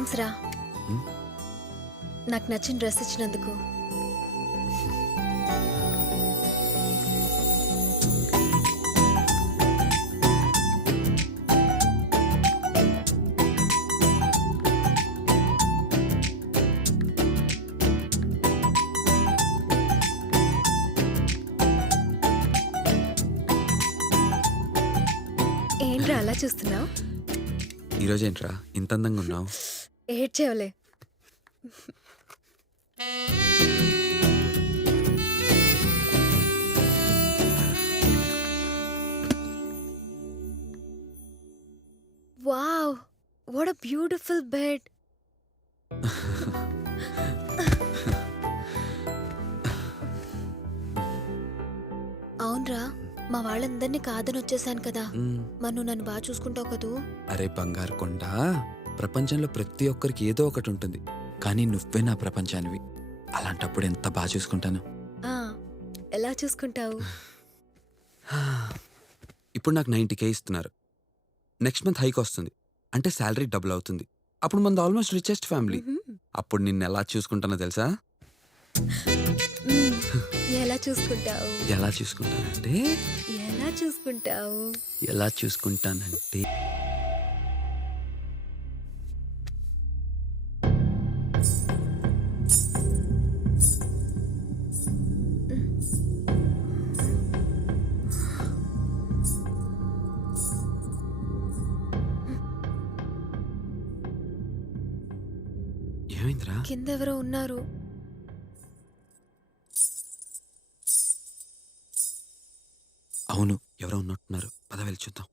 Thanks రా. నాకు నచ్చిన డ్రెస్ ఇచ్చినందుకు. ఏంట్రా అలా చూస్తున్నావు? ఈరోజు ఏంట్రా ఇంత అందంగా ఉన్నావు? ఏడ్చేవలే. Wow, what a beautiful bed. అవునరా, మా వాళ్ళందరినీ కాదని వచ్చేసాను కదా. మరి నువ్వు నన్ను బాగా చూసుకుంటావు కదూ? అరే బంగారు కొండ, ప్రపంచంలో ప్రతి ఒక్కరికి ఏదో ఒకటి ఉంటుంది, కానీ నువ్వే నా ప్రపంచానివి. అలాంటప్పుడు ఎంత బాగా చూసుకుంటాను. ఆ, ఎలా చూసుకుంటావు? ఇప్పుడు నాకు 90K ఇస్తున్నారు. నెక్స్ట్ మంత్ హైక్ వస్తుంది, అంటే శాలరీ డబుల్ అవుతుంది. అప్పుడు మనది ఆల్మోస్ట్ రిచెస్ట్ ఫ్యామిలీ. అప్పుడు నిన్ను ఎలా చూసుకుంటానో తెలుసా? ఎలా చూసుకుంటావు? ఎలా చూసుకుంటానంటే ఎలా చూసుకుంటావు? ఎలా చూసుకుంటానంటే ఏమైందిరా? కింద ఎవరో ఉన్నారు. అవును, ఎవరో ఉన్నట్టున్నారు. పద వెళ్ళి చూద్దాం.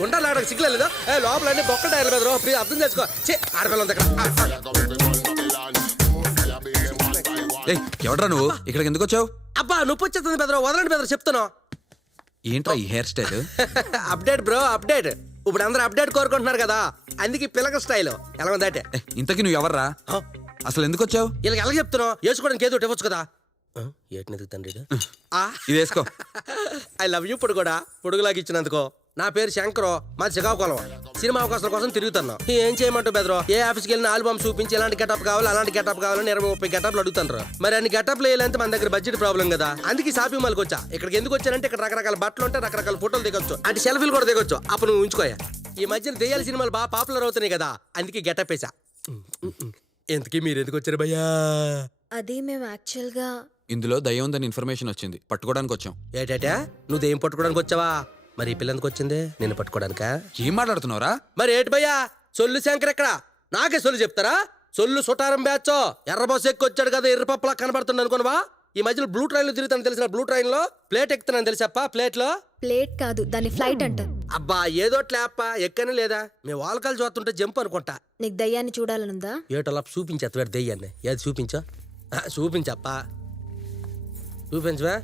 గుండాలాడక సిగ్గులేదు. లోపల బొక్క టైర్ల మీద ప్లీజ్ అర్థం చేసుకో. ఆడపిల్ల ఉంది అక్కడ. ఎవడ్రా నువ్వు? ఇక్కడికి ఎందుకు వచ్చావు? అబ్బా నొప్పి వచ్చేస్తుంది బెదరు, వదలండి బెదరు చెప్తాను. ఏంట్రా ఈ hair style? Update bro, update. ఇప్పుడు అందరూ అప్డేట్ కోరుకుంటున్నారు కదా, అందుకే పిల్లక స్టైల్. ఎలా ఉందంటే ఇంతకీ నువ్వు ఎవర్రా? అసలు ఎందుకు వచ్చావు? వీళ్ళకి ఎలా చెప్తున్నావు? వేసుకోవడానికి ఏదో ఇవ్వచ్చు కదా. ఏటి తండ్రి ఇది వేసుకో. ఐ లవ్ యూ పొడుగుడా, పొడుగులాగా ఇచ్చినందుకో. నా పేరు శంకరో, మా శ్రీకాకుళం. సినిమా అవకాశాల కోసం తిరుగుతున్నాం. ఏం చేయమంటావు బెదరో? ఏ ఆఫీస్కి వెళ్ళిన ఆల్బమ్ చూపించి ఎలాంటి గెటప్ కావాలి, అలాంటి గెటప్ కావాలని 20-30 గెటప్లు అడుగుతారు. మరి అన్ని గెటప్లు వేయాలంటే మన దగ్గర బడ్జెట్ ప్రాబ్లం కదా. అందుకే షాపింగ్ మాల్కి వచ్చా. ఇక్కడికి ఎందుకు వచ్చానంటే ఇక్కడ రకరకాల బట్టలు ఉంటాయి, రకరకాల ఫోటోలు దిగొచ్చు, అంటే సెల్ఫీలు కూడా దిగొచ్చు. అప్పుడు నువ్వు ఉంచుకోయా. ఈ మధ్యన దెయ్యాల సినిమాలు బాగా పాపులర్ అవుతున్నాయి కదా, అందుకే గెటప్ వేసా. ఎంతకీ మీరు ఎందుకు వచ్చారు భయ్యా? అది మేము యాక్చువల్గా ఇందులో దయ్యం ఉందని ఇన్ఫర్మేషన్ వచ్చింది, పట్టుకోవడానికి వచ్చాం. ఏటేటా నువ్వు దేం పట్టుకోవడానికి వచ్చావా? మరి ఈ పిల్ల ఎందుకు వచ్చింది? నేను పట్టుకోవడానికా? ఏం మాట్లాడుతున్నావురా? మరి ఏటి భయ్యా, సొల్లు శంకర్ ఎక్కడ? నాకే సొల్లు చెప్తారా? సొల్లు సుటారం బ్యాచ్ ఎర్ర బస్సు ఎక్కి వచ్చాడు కదా, ఎర్ర పప్పులా కనబడుతుంది అనుకోనవా? ఈ మధ్యలో బ్లూ ట్రైన్ లో తిరుగుతాను తెలిసిన, బ్లూ ట్రైన్ లో ప్లేట్ ఎక్కుతున్నాను తెలిసప్ప. ప్లేట్ లో ప్లేట్ కాదు, దాన్ని ఫ్లైట్ అంటారు. అబ్బా ఏదో ట్లాప్ప ఎక్కనే లేదా? మేము వాలకాలు చూస్తుంటే జంప్ అనుకుంటా. నీకు దయ్యాన్ని చూడాలనుందా? ఏటోలా చూపించేత్తవాడు దెయ్యాన్ని. ఏది చూపించా? చూపించప్పా, చూపించవా?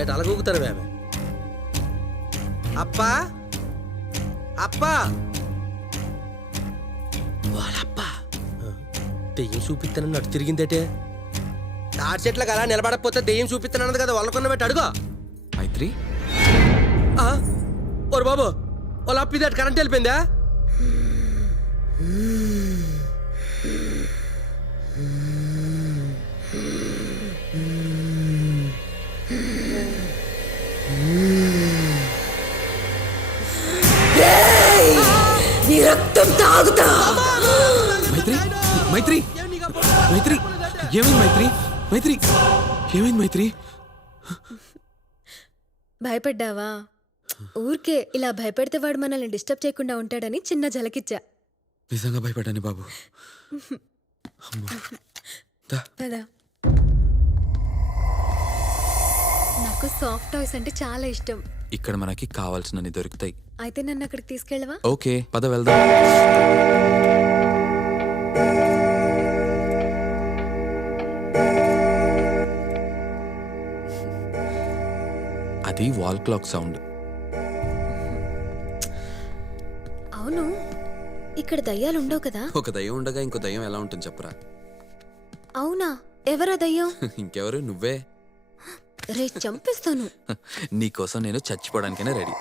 ఏట అలగూగుతాను మేమే. అప్పా అప్పా వాళ్ళప్పా దెయ్యం చూపిస్తానని అటు తిరిగిందేటే. తాడి చెట్లకు అలా నిలబడకపోతే దెయ్యం చూపిస్తానన్నది కదా, వాళ్ళకున్న పెట్టి అడుగు. మైత్రి, ఓరు బాబు, వాళ్ళ అప్ప ఇది కరెంట్ వెళ్ళిపోయిందా? నీ రక్తం తాగుతా. మైత్రి, మైత్రి, మైత్రి, ఏమైంది మైత్రి? మైత్రి, ఏమైంది మైత్రి? భయపడ్డావా? ఊరికే ఇలా భయపెడితే వాడు మనల్ని డిస్టర్బ్ చేయకుండా ఉంటాడని చిన్న జలకిచ్చా. నిజంగా భయపడ్డాను బాబు. అమ్మో. దా. పద. నాకు సాఫ్ట్ టాయ్స్ అంటే చాలా ఇష్టం. ఇక్కడ మనకి కావాల్సినన్ని దొరుకుతాయి. అయితే నన్ను అక్కడికి తీసుకెళ్ళవా? ఓకే, పద వెళ్దాం. అది వాల్ క్లాక్ సౌండ్. అవును, ఇక్కడ దయ్యాలు ఉండవు కదా? ఒక దయ్యం ఉండగా ఇంకో దయ్యం ఎలా ఉంటుంది చెప్పరా? అవునా? ఎవరా దయ్యం? ఇంకెవరు? నువ్వే. రే చంపేస్తాను. నీకోసం నేను చచ్చిపోవడానికైనా రెడీ.